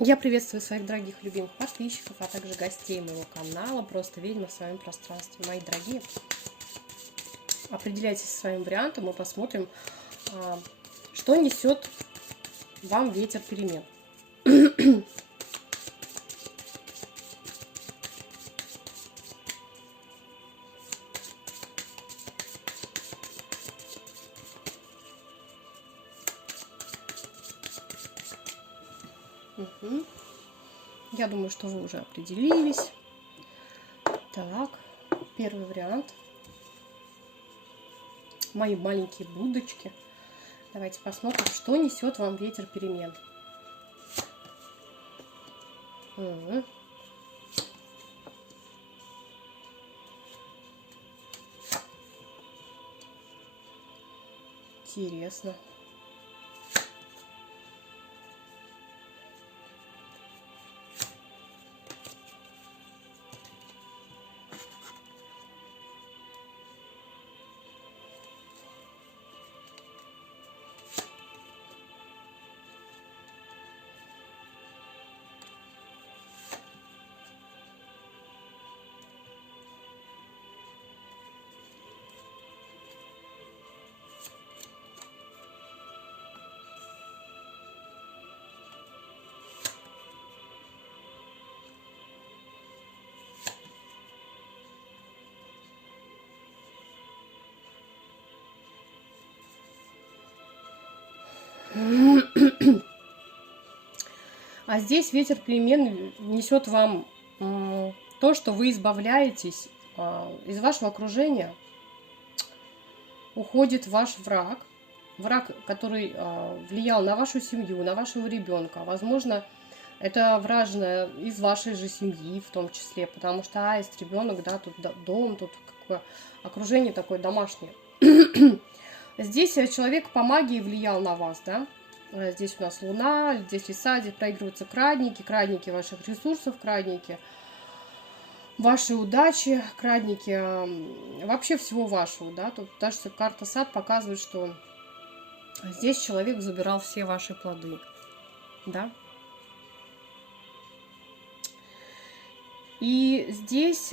Я приветствую своих дорогих любимых подписчиков, а также гостей моего канала «Просто ведьма в своем пространстве». Мои дорогие, определяйтесь со своим вариантом и посмотрим, что несет вам ветер перемен. Я думаю, что вы уже определились. Так, первый вариант. Мои маленькие будочки. Давайте посмотрим, что несет вам ветер перемен. Интересно. А здесь ветер перемен несет вам то, что вы избавляетесь из вашего окружения. Уходит ваш враг, который влиял на вашу семью, на вашего ребенка. Возможно, это вражина из вашей же семьи в том числе, потому что аист, ребенок, да, тут дом, тут какое окружение такое домашнее. Здесь человек по магии влиял на вас, да. Здесь у нас Луна, здесь Лиса, здесь проигрываются крадники ваших ресурсов, крадники вашей удачи, крадники вообще всего вашего, да. Тут даже карта Сад показывает, что здесь человек забирал все ваши плоды, да. И здесь,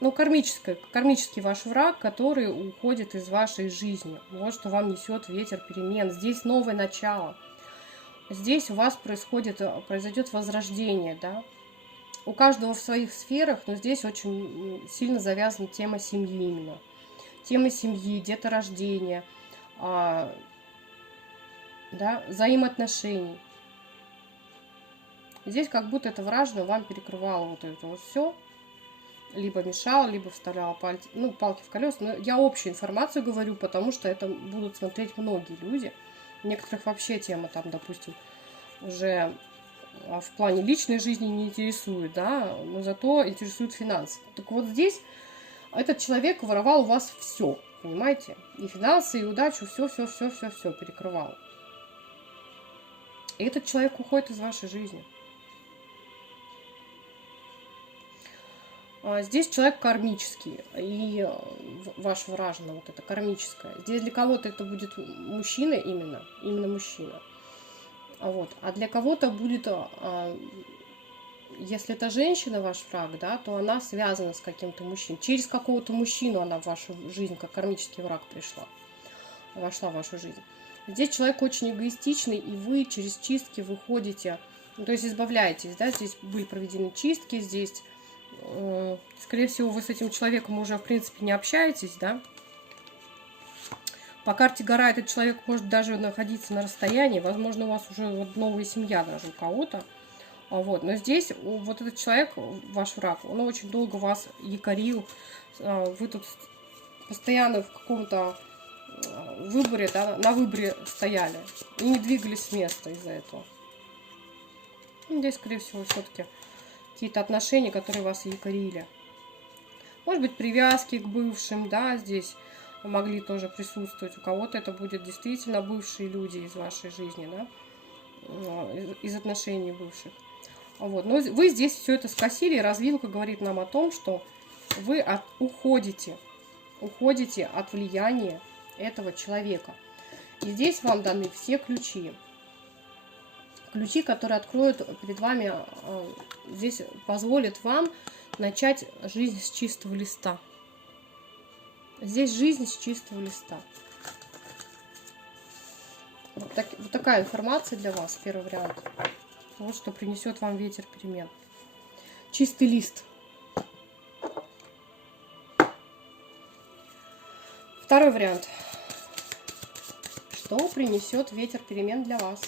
ну, кармический ваш враг, который уходит из вашей жизни. Вот что вам несет ветер перемен. Здесь новое начало. Здесь у вас произойдет возрождение, да. У каждого в своих сферах, но здесь очень сильно завязана тема семьи именно. Тема семьи, деторождения, да, взаимоотношений. Здесь как будто это вражина вам перекрывало вот это вот все. Либо мешал, либо вставляла палки в колеса. Но я общую информацию говорю, потому что это будут смотреть многие люди. Некоторых вообще тема там, допустим, уже в плане личной жизни не интересует, да, но зато интересует финансы. Так вот здесь этот человек воровал у вас все, понимаете? И финансы, и удачу, все перекрывал. И этот человек уходит из вашей жизни. Здесь человек кармический, и ваш вражина, вот это кармическое. Здесь для кого-то это будет мужчина именно мужчина. Вот. А для кого-то будет, если это женщина ваш враг, да, то она связана с каким-то мужчиной. Через какого-то мужчину она в вашу жизнь, как кармический враг вошла в вашу жизнь. Здесь человек очень эгоистичный, и вы через чистки выходите, то есть избавляетесь, да, здесь были проведены чистки, здесь... Скорее всего, вы с этим человеком уже, в принципе, не общаетесь, да? По карте гора этот человек может даже находиться на расстоянии. Возможно, у вас уже вот новая семья даже у кого-то. Вот. Но здесь вот этот человек, ваш враг, он очень долго вас якорил. Вы тут постоянно в каком-то выборе, да, на выборе стояли. И не двигались с места из-за этого. Здесь, скорее всего, все-таки... какие-то отношения, которые вас якорили. Может быть, привязки к бывшим, да, здесь могли тоже присутствовать. У кого-то это будет действительно бывшие люди из вашей жизни, да, из отношений бывших. Вот. Но вы здесь все это скосили, и развилка говорит нам о том, что вы уходите от влияния этого человека. И здесь вам даны все ключи ключи, которые откроют перед вами, здесь позволят вам начать жизнь с чистого листа. Здесь жизнь с чистого листа. Вот такая информация для вас, первый вариант. Вот что принесет вам ветер перемен. Чистый лист. Второй вариант. Что принесет ветер перемен для вас?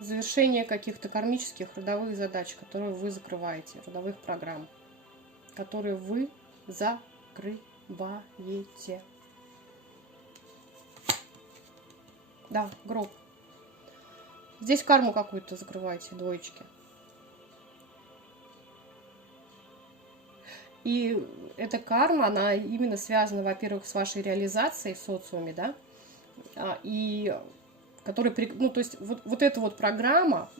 Завершение каких-то кармических родовых задач, которые вы закрываете, родовых программ, которые вы закрываете. Да, гроб. Здесь карму какую-то закрываете, двоечки. И эта карма, она именно связана, во-первых, с вашей реализацией в социуме, да, и который, ну, то есть вот эта вот программа,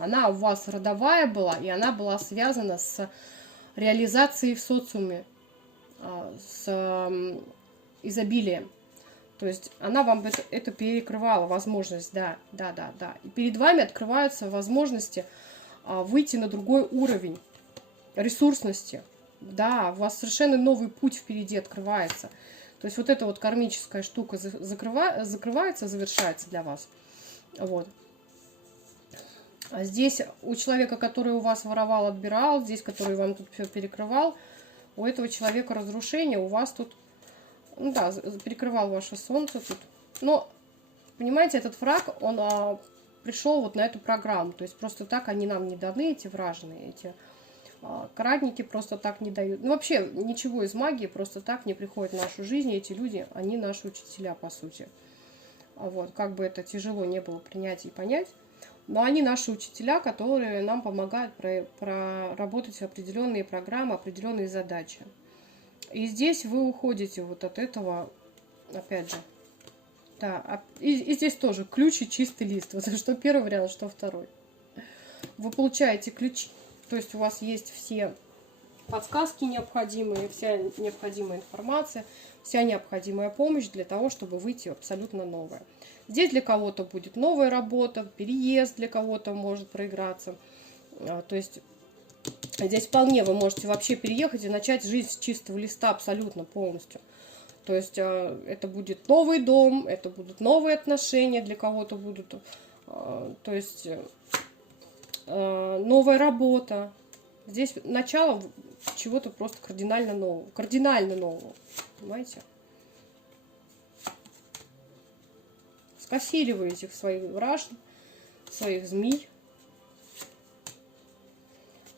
она у вас родовая была, и она была связана с реализацией в социуме, с изобилием. То есть она вам это перекрывала, возможность, да. И перед вами открываются возможности выйти на другой уровень ресурсности. Да, у вас совершенно новый путь впереди открывается. То есть вот эта вот кармическая штука закрывается, завершается для вас. Вот. А здесь у человека, который у вас воровал, отбирал, здесь, который вам тут все перекрывал, у этого человека разрушение, у вас тут, ну да, перекрывал ваше солнце тут. Но, понимаете, этот враг, он пришел вот на эту программу. То есть просто так они нам не даны, эти вражины, эти кратники просто так не дают. Ну, вообще, ничего из магии просто так не приходит в нашу жизнь. Эти люди, они наши учителя, по сути. Вот, как бы это тяжело не было принять и понять. Но они наши учителя, которые нам помогают проработать определенные программы, определенные задачи. И здесь вы уходите вот от этого, опять же. Да, и здесь тоже ключ и чистый лист. Вот что первый вариант, что второй. Вы получаете ключи. То есть у вас есть все подсказки необходимые, вся необходимая информация, вся необходимая помощь для того, чтобы выйти абсолютно новое. Здесь для кого-то будет новая работа, переезд для кого-то может проиграться. То есть здесь вполне вы можете вообще переехать и начать жизнь с чистого листа абсолютно полностью. То есть это будет новый дом, это будут новые отношения, для кого-то будут, то есть новая работа. Здесь начало чего-то просто кардинально нового, понимаете? Скосили вы этих своих вражд, своих змей.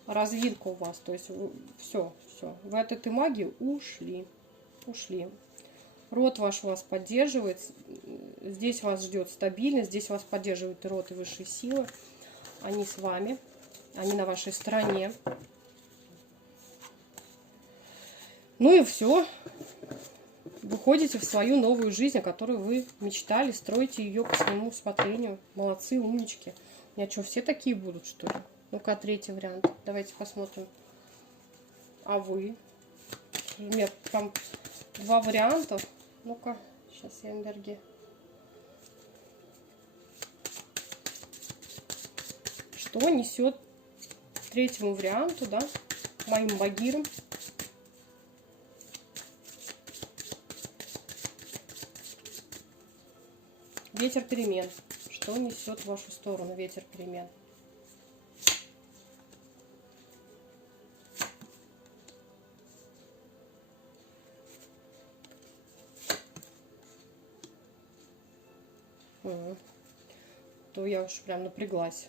Развилка у вас, то есть все, вы от этой магии ушли. Род ваш вас поддерживает, здесь вас ждет стабильность, здесь вас поддерживает род и высшие силы. Они с вами, они на вашей стороне. Ну и все. Выходите в свою новую жизнь, о которой вы мечтали, строите ее по своему усмотрению. Молодцы, умнички. У меня что, все такие будут, что ли? Ну-ка, третий вариант. Давайте посмотрим. А вы? У меня там два варианта. Ну-ка, сейчас я энергия. Что несет третьему варианту, да, моим багирам? Ветер перемен. Что несет в вашу сторону ветер перемен? То я уж прям напряглась.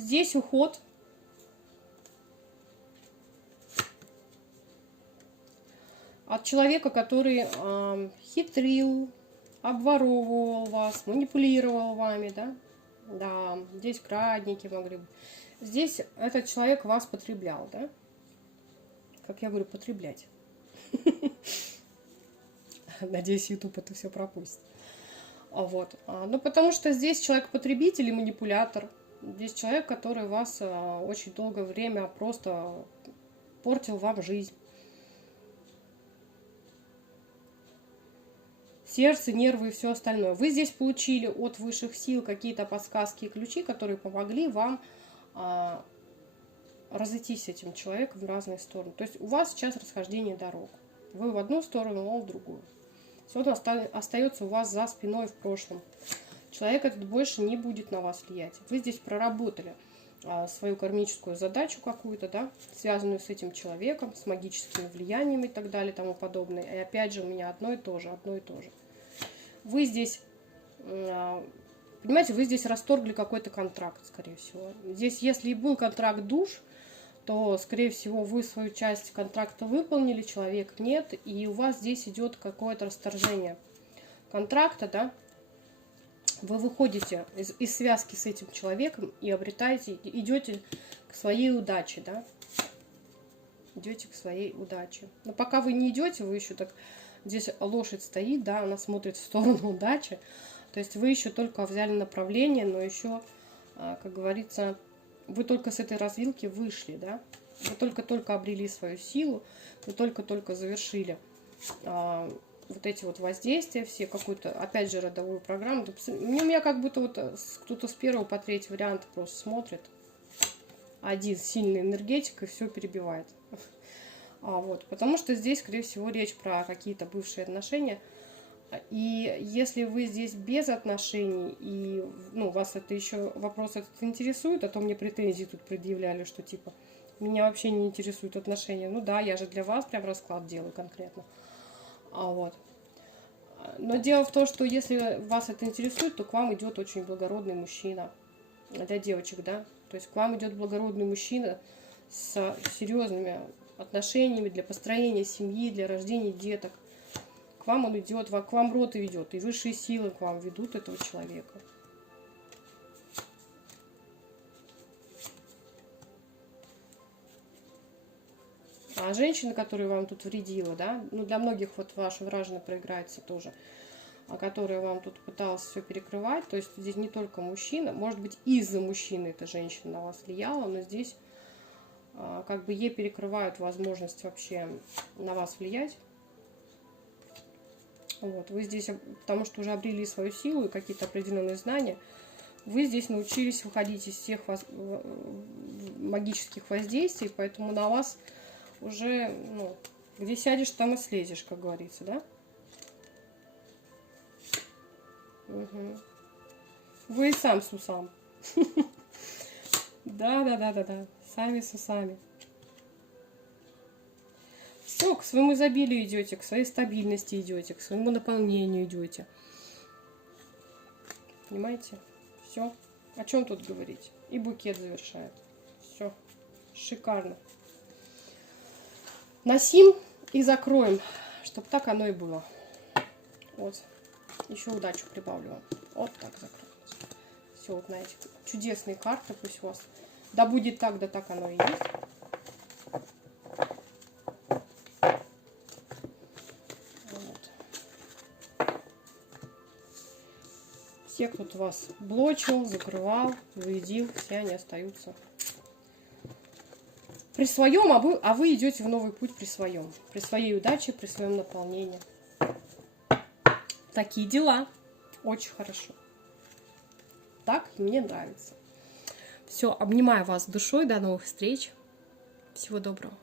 Здесь уход. От человека, который хитрил, обворовывал вас, манипулировал вами, да? Да, здесь крадники могли быть. Здесь этот человек вас потреблял, да? Как я говорю, потреблять. Надеюсь, YouTube это все пропустит. Вот. Ну, потому что здесь человек-потребитель и манипулятор. Здесь человек, который вас очень долгое время просто портил вам жизнь. Сердце, нервы и все остальное. Вы здесь получили от высших сил какие-то подсказки и ключи, которые помогли вам разойтись с этим человеком в разные стороны. То есть у вас сейчас расхождение дорог. Вы в одну сторону, он в другую. Он остается у вас за спиной в прошлом. Человек этот больше не будет на вас влиять. Вы здесь проработали свою кармическую задачу какую-то, да, связанную с этим человеком, с магическими влияниями и так далее, и тому подобное. И опять же у меня одно и то же. Вы здесь, понимаете, вы здесь расторгли какой-то контракт, скорее всего. Здесь, если и был контракт душ, то, скорее всего, вы свою часть контракта выполнили, человек нет, и у вас здесь идет какое-то расторжение контракта, да. Вы выходите из связки с этим человеком и обретаете, идете к своей удаче, да. Идете к своей удаче. Но пока вы не идете, вы еще так... Здесь лошадь стоит, да, она смотрит в сторону удачи. То есть вы еще только взяли направление, но еще, как говорится, вы только с этой развилки вышли, да. Вы только-только обрели свою силу, вы только-только завершили вот эти вот воздействия все, какую-то, опять же, родовую программу. У меня как будто вот кто-то с 1 по 3 вариант просто смотрит. Один сильный энергетик и все перебивает. Вот, потому что здесь, скорее всего, речь про какие-то бывшие отношения. И если вы здесь без отношений, и вас это еще вопрос этот интересует, а то мне претензии тут предъявляли, что типа меня вообще не интересуют отношения. Ну да, я же для вас прям расклад делаю конкретно. Вот. Но дело в том, что если вас это интересует, то к вам идет очень благородный мужчина. Для девочек, да. То есть к вам идет благородный мужчина с серьезными отношениями для построения семьи, для рождения деток. К вам он идет, к вам род и ведет, и высшие силы к вам ведут этого человека. А женщина, которая вам тут вредила, да, для многих вот ваша вражина проиграется тоже, которая вам тут пыталась все перекрывать, то есть здесь не только мужчина, может быть, из-за мужчины эта женщина на вас влияла, но здесь как бы ей перекрывают возможность вообще на вас влиять. Вот, вы здесь, потому что уже обрели свою силу и какие-то определенные знания, вы здесь научились выходить из всех магических воздействий, поэтому на вас уже, где сядешь, там и слезешь, как говорится, да? Угу. Вы и сам с усам. Да. Сами с усами. Все, к своему изобилию идете, к своей стабильности идете, к своему наполнению идете. Понимаете? Все. О чем тут говорить? И букет завершает. Все. Шикарно. Носим и закроем, чтобы так оно и было. Вот. Еще удачу прибавлю вам. Вот так закроем. Все, вот на эти чудесные карты, пусть у вас. Да будет так, да так оно и есть. Вот. Все, кто вас блочил, закрывал, вредил, все они остаются при своем, а вы идете в новый путь при своем. При своей удаче, при своем наполнении. Такие дела. Очень хорошо. Так мне нравится. Все, обнимаю вас душой. До новых встреч. Всего доброго.